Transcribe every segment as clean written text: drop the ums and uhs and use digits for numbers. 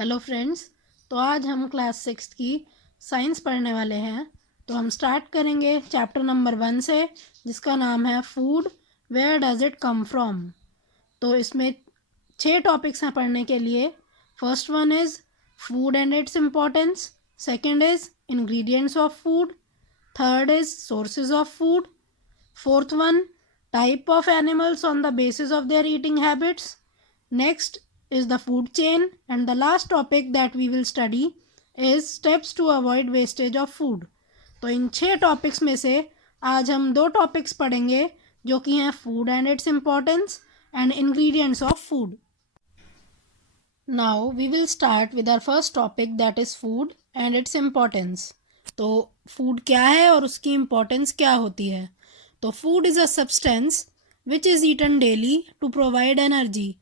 Hello friends. तो आज हम क्लास 6 की साइंस पढ़ने वाले हैं। तो हम स्टार्ट करेंगे चैप्टर नंबर 1 से, जिसका नाम है food, where does it come from. तो इसमें 6 टॉपिक्स हैं पढ़ने के लिए। First one is food and its importance, second is ingredients of food, third is sources of food, fourth one type of animals on the basis of their eating habits, next is the food chain, and the last topic that we will study is steps to avoid wastage of food. तो इन 6 topics में से आज हम 2 topics पढ़ेंगे जो कि हैं food and its importance and ingredients of food. Now we will start with our first topic that is food and its importance. तो फूड क्या है और उसकी इम्पोर्टेंस क्या होती है। तो food is a substance which is eaten daily to provide energy.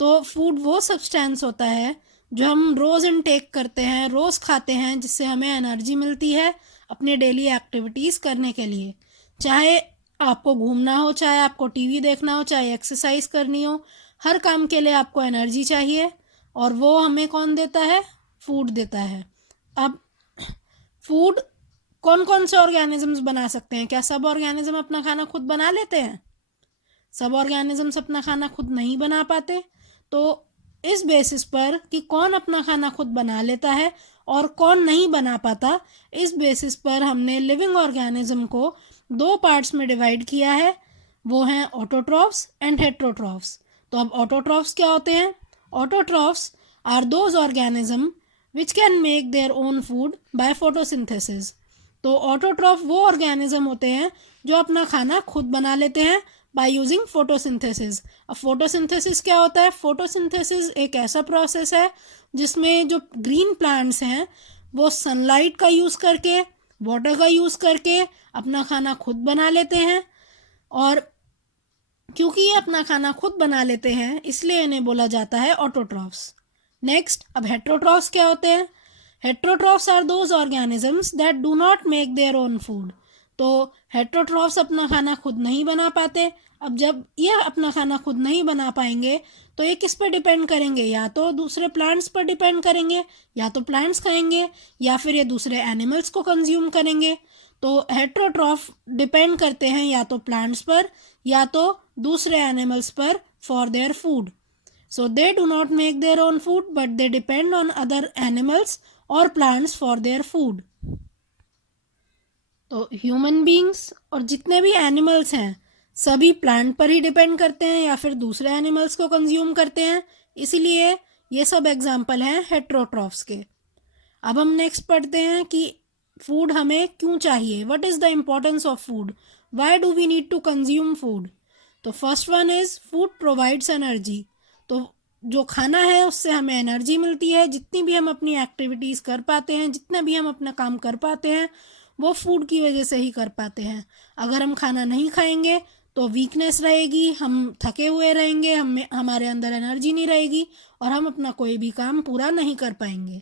तो फूड वो सब्सटेंस होता है जो हम रोज़ इनटेक करते हैं, रोज़ खाते हैं, जिससे हमें एनर्जी मिलती है अपने डेली एक्टिविटीज़ करने के लिए। चाहे आपको घूमना हो, चाहे आपको टीवी देखना हो, चाहे एक्सरसाइज करनी हो, हर काम के लिए आपको एनर्जी चाहिए और वो हमें कौन देता है? फूड देता है। अब फूड कौन कौन से ऑर्गेनिजम्स बना सकते हैं? क्या सब ऑर्गेनिज्म अपना खाना खुद बना लेते हैं? सब ऑर्गेनिजम्स अपना खाना खुद नहीं बना पाते। तो इस बेसिस पर कि कौन अपना खाना खुद बना लेता है और कौन नहीं बना पाता, इस बेसिस पर हमने लिविंग ऑर्गेनिज्म को 2 पार्ट्स में डिवाइड किया है। वो हैं ऑटोट्रॉफ्स एंड हेट्रोट्रॉफ्स। तो अब ऑटोट्रॉफ्स क्या होते हैं? Autotrophs are those organism which can make their own food by photosynthesis. तो ऑटोट्रॉफ वो ऑर्गेनिज्म होते हैं जो अपना खाना खुद बना लेते हैं बाय यूजिंग फोटोसिंथेसिस। अब फोटोसिंथेसिस क्या होता है? फोटोसिंथेसिस एक ऐसा प्रोसेस है जिसमें जो ग्रीन प्लांट्स हैं वो सनलाइट का यूज़ करके, वाटर का यूज़ करके अपना खाना खुद बना लेते हैं। और क्योंकि ये अपना खाना खुद बना लेते हैं इसलिए इन्हें बोला जाता है ऑटोट्रॉफ्स। नेक्स्ट, अब हेट्रोट्रॉफ्स क्या होते हैं? Heterotrophs are those organisms that do not make their own food. तो हेट्रोट्रॉफ्स अपना खाना खुद नहीं बना पाते। अब जब ये अपना खाना खुद नहीं बना पाएंगे तो ये किस पर डिपेंड करेंगे? या तो दूसरे प्लांट्स पर डिपेंड करेंगे, या तो प्लांट्स खाएंगे, या फिर ये दूसरे एनिमल्स को कंज्यूम करेंगे। तो हेट्रोट्रॉफ डिपेंड करते हैं या तो प्लांट्स पर या तो दूसरे एनिमल्स पर for their food. So they do not make their own food but they depend on other animals और प्लांट्स फॉर देयर फूड। तो ह्यूमन बींग्स और जितने भी एनिमल्स हैं सभी प्लांट पर ही डिपेंड करते हैं या फिर दूसरे एनिमल्स को कंज्यूम करते हैं, इसीलिए ये सब एग्जाम्पल हैं हेट्रोट्रॉफ्स के। अब हम नेक्स्ट पढ़ते हैं कि फूड हमें क्यों चाहिए। What is the importance of food? Why do we need to consume food? तो first one is food provides energy. तो जो खाना है उससे हमें एनर्जी मिलती है। जितनी भी हम अपनी एक्टिविटीज़ कर पाते हैं, जितना भी हम अपना काम कर पाते हैं, वो फूड की वजह से ही कर पाते हैं। अगर हम खाना नहीं खाएंगे तो वीकनेस रहेगी, हम थके हुए रहेंगे, हमारे अंदर एनर्जी नहीं रहेगी और हम अपना कोई भी काम पूरा नहीं कर पाएंगे।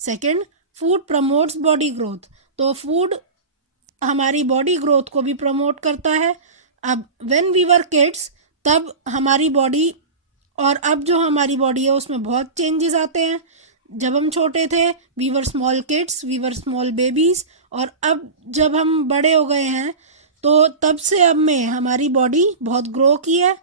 Second, food promotes body growth. तो फूड हमारी बॉडी ग्रोथ को भी प्रमोट करता है। अब व्हेन वी वर किड्स तब हमारी बॉडी और अब जो हमारी बॉडी है उसमें बहुत चेंजेस आते हैं। जब हम छोटे थे we were small kids, we were small babies, और अब जब हम बड़े हो गए हैं तो तब से अब में हमारी बॉडी बहुत ग्रो की है,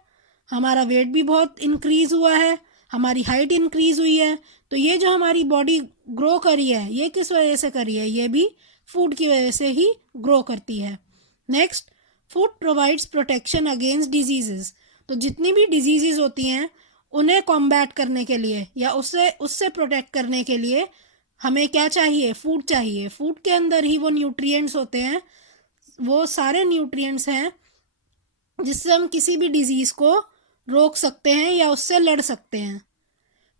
हमारा वेट भी बहुत इंक्रीज़ हुआ है, हमारी हाइट इंक्रीज़ हुई है। तो ये जो हमारी बॉडी ग्रो करी है ये किस वजह से करी है? ये भी फूड की वजह से ही ग्रो करती है। Next, food provides protection against diseases. तो जितनी भी डिजीज़ेस होती हैं उन्हें कॉम्बैट करने के लिए या उससे प्रोटेक्ट करने के लिए हमें क्या चाहिए? फूड चाहिए। फूड के अंदर ही वो न्यूट्रिएंट्स होते हैं, वो सारे न्यूट्रिएंट्स हैं जिससे हम किसी भी डिजीज़ को रोक सकते हैं या उससे लड़ सकते हैं।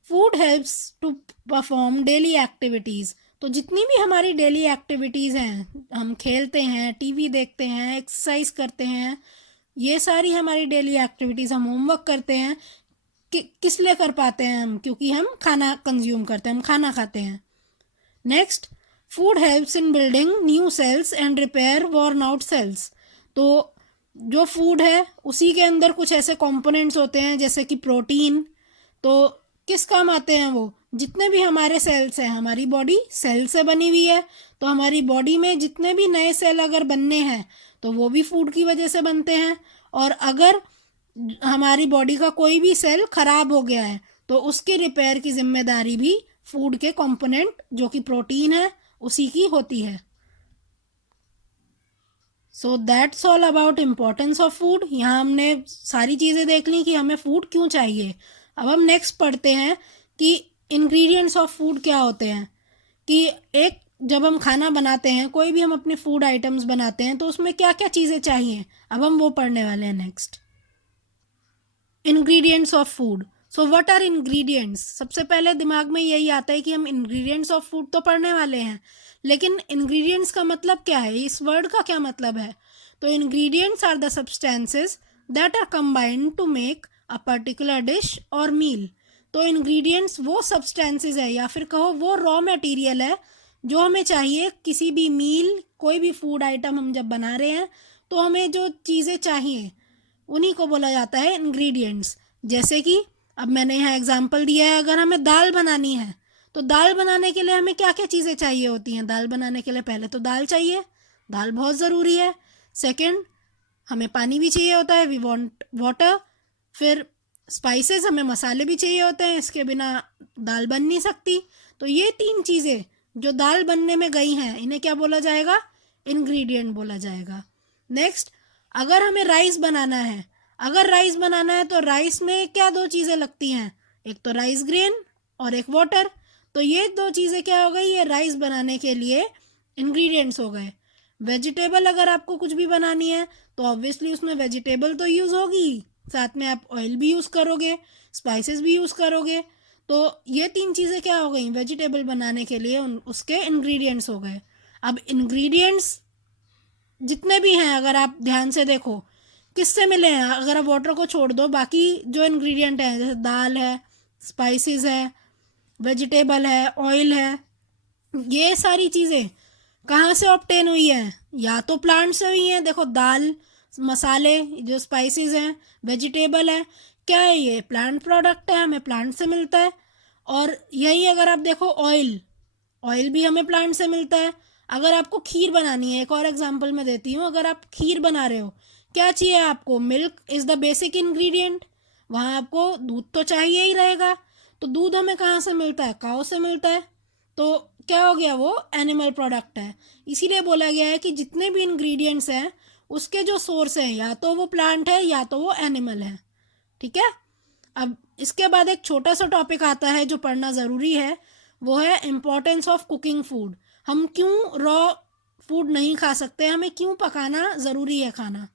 Food helps to perform daily activities. तो जितनी भी हमारी डेली एक्टिविटीज़ हैं, हम खेलते हैं, टीवी देखते हैं, एक्सरसाइज करते हैं, ये सारी हमारी डेली एक्टिविटीज़, हम होमवर्क करते हैं, किस लिए कर पाते हैं हम? क्योंकि हम खाना कंज्यूम करते हैं, हम खाना खाते हैं। Next, food helps in building new sales and repair worn out sales. तो जो फूड है उसी के अंदर कुछ ऐसे कंपोनेंट्स होते हैं जैसे कि प्रोटीन। तो किस काम आते हैं वो? जितने भी हमारे सेल्स हैं, हमारी बॉडी सेल से बनी हुई है, तो हमारी बॉडी में जितने भी नए सेल अगर बनने हैं तो वो भी फूड की वजह से बनते हैं। और अगर हमारी बॉडी का कोई भी सेल खराब हो गया है तो उसके रिपेयर की जिम्मेदारी भी फूड के कंपोनेंट जो कि प्रोटीन है उसी की होती है। So that's all about importance of food. यहाँ हमने सारी चीज़ें देख ली कि हमें फूड क्यों चाहिए। अब हम नेक्स्ट पढ़ते हैं कि इंग्रेडिएंट्स ऑफ फूड क्या होते हैं। कि एक जब हम खाना बनाते हैं, कोई भी हम अपने फूड आइटम्स बनाते हैं, तो उसमें क्या क्या चीज़ें चाहिए, अब हम वो पढ़ने वाले हैं next. Ingredients of food. So what are ingredients? सबसे पहले दिमाग में यही आता है कि हम इंग्रेडिएंट्स ऑफ फूड तो पढ़ने वाले हैं, लेकिन इंग्रेडिएंट्स का मतलब क्या है, इस वर्ड का क्या मतलब है? तो ingredients are the substances that are combined to make a particular dish और मील। तो इंग्रेडिएंट्स वो सब्सटेंसेस है या फिर कहो वो रॉ मटेरियल है जो हमें चाहिए किसी भी मील, कोई भी फूड आइटम हम जब बना रहे हैं तो हमें जो चीज़ें चाहिए उन्हीं को बोला जाता है इंग्रेडिएंट्स। जैसे कि अब मैंने यहाँ एग्जांपल दिया है, अगर हमें दाल बनानी है तो दाल बनाने के लिए हमें क्या क्या चीज़ें चाहिए होती हैं? दाल बनाने के लिए पहले तो दाल चाहिए, दाल बहुत ज़रूरी है। सेकंड, हमें पानी भी चाहिए होता है, वी वांट वाटर। फिर स्पाइसेस, हमें मसाले भी चाहिए होते हैं, इसके बिना दाल बन नहीं सकती। तो ये तीन चीज़ें जो दाल बनने में गई हैं इन्हें क्या बोला जाएगा? इंग्रेडिएंट बोला जाएगा। नेक्स्ट, अगर हमें राइस बनाना है, अगर राइस बनाना है तो राइस में क्या दो चीज़ें लगती हैं? एक तो राइस ग्रेन और एक वाटर। तो ये दो चीज़ें क्या हो गई? ये राइस बनाने के लिए इंग्रेडिएंट्स हो गए। वेजिटेबल अगर आपको कुछ भी बनानी है तो ऑब्वियसली उसमें वेजिटेबल तो यूज़ होगी, साथ में आप ऑयल भी यूज़ करोगे, स्पाइसेस भी यूज़ करोगे। तो ये तीन चीज़ें क्या हो गई? वेजिटेबल बनाने के लिए उसके इंग्रेडिएंट्स हो गए। अब इंग्रेडिएंट्स जितने भी हैं अगर आप ध्यान से देखो किससे मिले हैं, अगर आप वाटर को छोड़ दो, बाकी जो इंग्रेडिएंट हैं जैसे दाल है, स्पाइसेस है, वेजिटेबल है, ऑयल है, ये सारी चीज़ें कहाँ से ऑब्टेन हुई हैं? या तो प्लांट से हुई हैं। देखो दाल, मसाले, जो स्पाइसेस हैं, वेजिटेबल है, क्या है? ये प्लांट प्रोडक्ट है, हमें प्लांट से मिलता है। और यही अगर आप देखो ऑयल, ऑयल भी हमें प्लांट से मिलता है। अगर आपको खीर बनानी है, एक और एग्जांपल मैं देती हूँ, अगर आप खीर बना रहे हो, क्या चाहिए आपको? Milk is the basic ingredient. वहाँ आपको दूध तो चाहिए ही रहेगा। तो दूध हमें कहाँ से मिलता है? काऊ से मिलता है। तो क्या हो गया? वो एनिमल प्रोडक्ट है। इसीलिए बोला गया है कि जितने भी इंग्रेडिएंट्स हैं उसके जो सोर्स हैं या तो वो प्लांट है या तो वो एनिमल है। ठीक है। अब इसके बाद एक छोटा सा टॉपिक आता है जो पढ़ना ज़रूरी है, वो है इम्पोर्टेंस ऑफ कुकिंग फूड। हम क्यों रॉ फूड नहीं खा सकते, हमें क्यों पकाना ज़रूरी है खाना,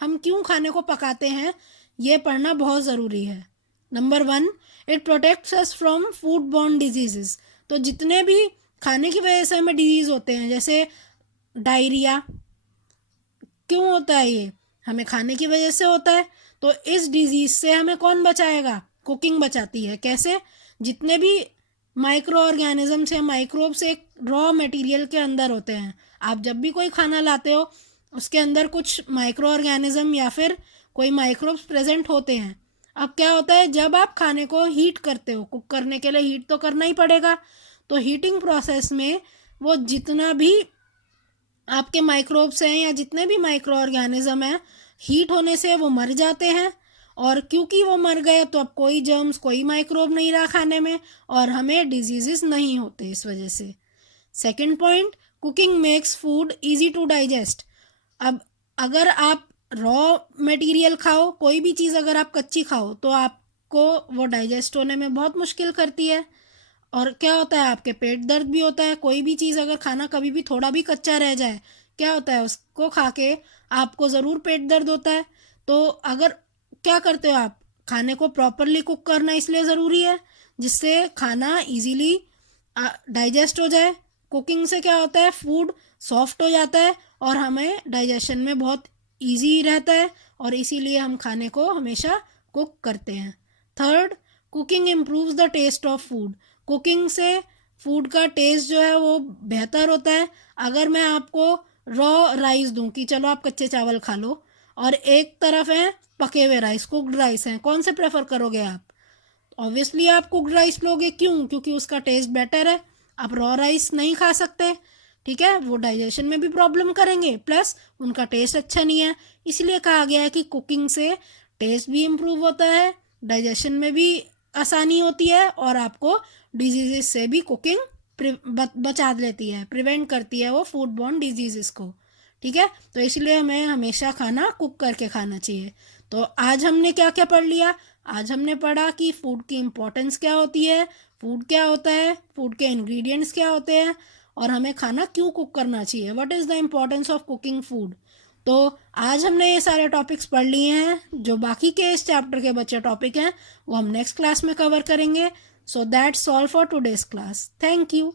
हम क्यों खाने को पकाते हैं, ये पढ़ना बहुत ज़रूरी है। Number one, it protects us from food borne diseases. तो जितने भी खाने की वजह से हमें डिजीज़ होते हैं, जैसे डायरिया, क्यों होता है? ये हमें खाने की वजह से होता है। तो इस डिजीज़ से हमें कौन बचाएगा? कुकिंग बचाती है। कैसे? जितने भी माइक्रो ऑर्गेनिजम्स हैं, माइक्रोब्स एक रॉ मटेरियल के अंदर होते हैं। आप जब भी कोई खाना लाते हो उसके अंदर कुछ माइक्रो ऑर्गेनिज्म या फिर कोई माइक्रोब्स प्रेजेंट होते हैं। अब क्या होता है, जब आप खाने को हीट करते हो, कुक करने के लिए हीट तो करना ही पड़ेगा, तो हीटिंग प्रोसेस में वो जितना भी आपके माइक्रोब्स हैं या जितने भी माइक्रो ऑर्गेनिज्म हैं, हीट होने से वो मर जाते हैं। और क्योंकि वो मर गए तो अब कोई जर्म्स, कोई माइक्रोब नहीं रहा खाने में और हमें डिजीजेस नहीं होते इस वजह से। Second point, cooking makes food easy to digest. अब अगर आप रॉ मटेरियल खाओ, कोई भी चीज़ अगर आप कच्ची खाओ तो आपको वो डाइजेस्ट होने में बहुत मुश्किल करती है। और क्या होता है, आपके पेट दर्द भी होता है। कोई भी चीज़ अगर खाना कभी भी थोड़ा भी कच्चा रह जाए, क्या होता है, उसको खा के आपको ज़रूर पेट दर्द होता है। तो अगर क्या करते हो आप, खाने को प्रॉपरली कुक करना इसलिए ज़रूरी है जिससे खाना इजीली डाइजेस्ट हो जाए। कुकिंग से क्या होता है, फूड सॉफ्ट हो जाता है और हमें डाइजेशन में बहुत इजी रहता है और इसीलिए हम खाने को हमेशा कुक करते हैं। Third, cooking improves the taste of food. Cooking से फूड का टेस्ट जो है वो बेहतर होता है। अगर मैं आपको रॉ राइस दूं कि चलो आप कच्चे चावल खा लो, और एक तरफ है पके हुए राइस, कुक्ड राइस हैं, कौन से प्रेफर करोगे आप? ऑब्वियसली आप कुक्ड राइस लोगे, क्यों? क्योंकि उसका टेस्ट बेटर है। आप रॉ राइस नहीं खा सकते, ठीक है, वो डाइजेशन में भी प्रॉब्लम करेंगे, प्लस उनका टेस्ट अच्छा नहीं है। इसलिए कहा गया है कि कुकिंग से टेस्ट भी इम्प्रूव होता है, डाइजेशन में भी आसानी होती है, और आपको डिजीज़ से भी कुकिंग बचा लेती है, प्रिवेंट करती है वो फूड बॉर्न डिजीज़ को, ठीक है। तो इसलिए हमें हमेशा खाना कुक करके खाना चाहिए। तो आज हमने क्या क्या पढ़ लिया? आज हमने पढ़ा कि फूड की इम्पोर्टेंस क्या होती है, फूड क्या होता है, फूड के इंग्रेडिएंट्स क्या होते हैं, और हमें खाना क्यों कुक करना चाहिए, what is the importance of cooking food. तो आज हमने ये सारे टॉपिक्स पढ़ लिए हैं। जो बाकी के इस चैप्टर के बच्चे टॉपिक हैं वो हम नेक्स्ट क्लास में कवर करेंगे। So that's all for today's class. Thank you.